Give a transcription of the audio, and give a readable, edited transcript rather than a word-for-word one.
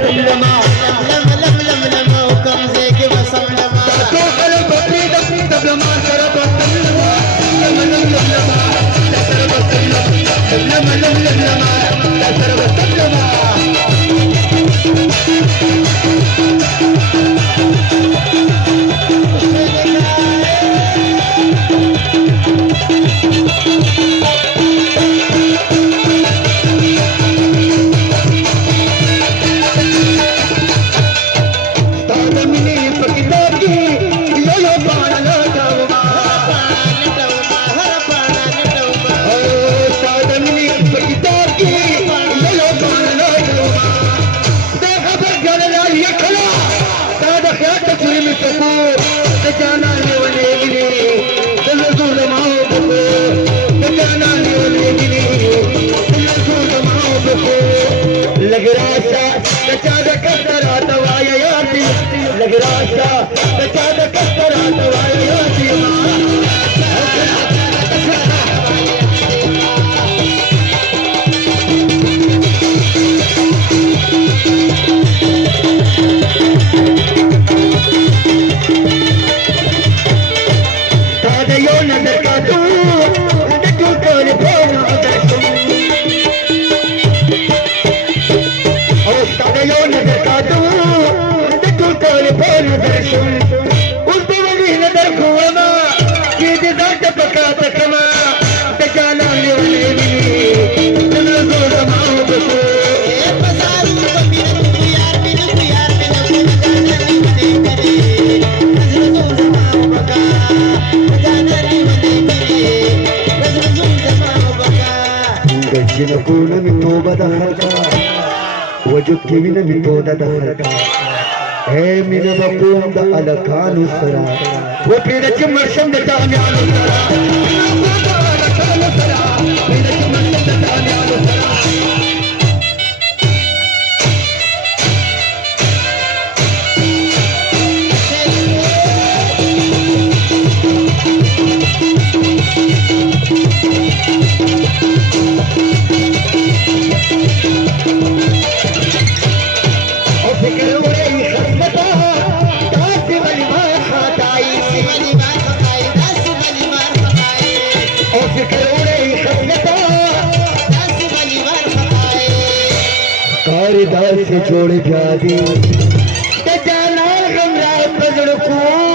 سلما لم لم لم لم وكم زيك وسلما تو قلب بريد سلما سرب سلما لم لم لم لما سرب سلما لم لم لم لما سرب سلما لگ راشا تچاد کترا توایا یاتی لگ راشا تچاد کترا توایا یاتی تادیو نظر کا تو دکو کول پھونا تادیو نظر کا تو دکو کول پھونا درشن اس دیوانی نظر کھوما کی دزات پکا تکما تجانا لیونے ملی نظر زماؤ بکو بازارو بپیرو یار بینو یار بینو جانا لیونے کرے نظر زماؤ بکا جانا لیونے کرے نظر زماؤ بکا گجن کون من توبہ دہرکا وجود کی من توبہ دہرکا اے من بقوم دا علکانو سرا وہ پیدا چمر شمد تامیانو سرا علکانو سرا پیدا چمر شمد تامیانو سرا दास से जोड़ जादी ते जाना हमरा पजड़ को